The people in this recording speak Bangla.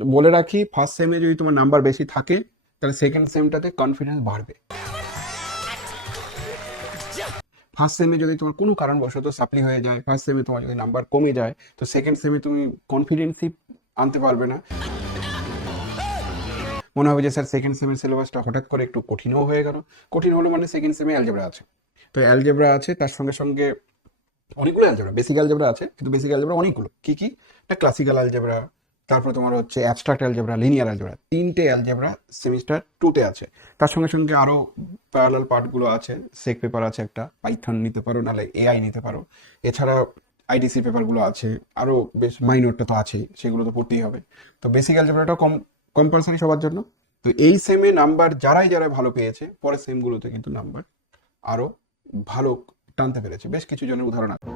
বলে রাখি, ফার্স্ট সেমে যদি তোমার নাম্বার বেশি থাকে তাহলে সেকেন্ড সেমটাতে কনফিডেন্স বাড়বে। ফার্স্ট সেমে যদি তোমার কোনো কারণবশত সাপ্লি হয়ে যায়, ফার্স্ট সেমে তোমার যদি নাম্বার কমে যায়, তো সেকেন্ড সেমে তুমি কনফিডেন্সই আনতে পারবে না। মনে হবে যে স্যার সেকেন্ড সেমের সিলেবাসটা হঠাৎ করে একটু কঠিনও হয়ে গেল। কঠিন হলো মানে সেকেন্ড সেমে অ্যালজেব্রা আছে, তো অ্যালজেব্রা আছে, তার সঙ্গে সঙ্গে অনেকগুলো অ্যালজেব্রা, বেসিক অ্যালজেব্রা আছে, কিন্তু বেসিক অ্যালজেব্রা অনেকগুলো, কি কি, একটা ক্লাসিক্যাল অ্যালজেব্রা, তারপর তোমার হচ্ছে অ্যাবস্ট্রাক্ট অ্যালজেব্রা, লিনিয়ার অ্যালজেব্রা, তিনটে অ্যালজেব্রা সেমিস্টার টুতে আছে। তার সঙ্গে সঙ্গে আরও প্যারালাল পার্টগুলো আছে, সেক পেপার আছে একটা, পাইথন নিতে পারো, নাহলে এআই নিতে পারো। এছাড়া আইডিসি পেপারগুলো আছে, আরও বেশ মাইনরটা তো আছেই, সেগুলো তো পড়তেই হবে। তো বেসিক অ্যালজেব্রাটাও কম্পালসারি সবার জন্য। তো এই সেমে নাম্বার যারাই যারা ভালো পেয়েছে, পরের সেমগুলোতে কিন্তু নাম্বার আরও ভালো টানতে পেরেছে। বেশ কিছু জনের উদাহরণ আছে।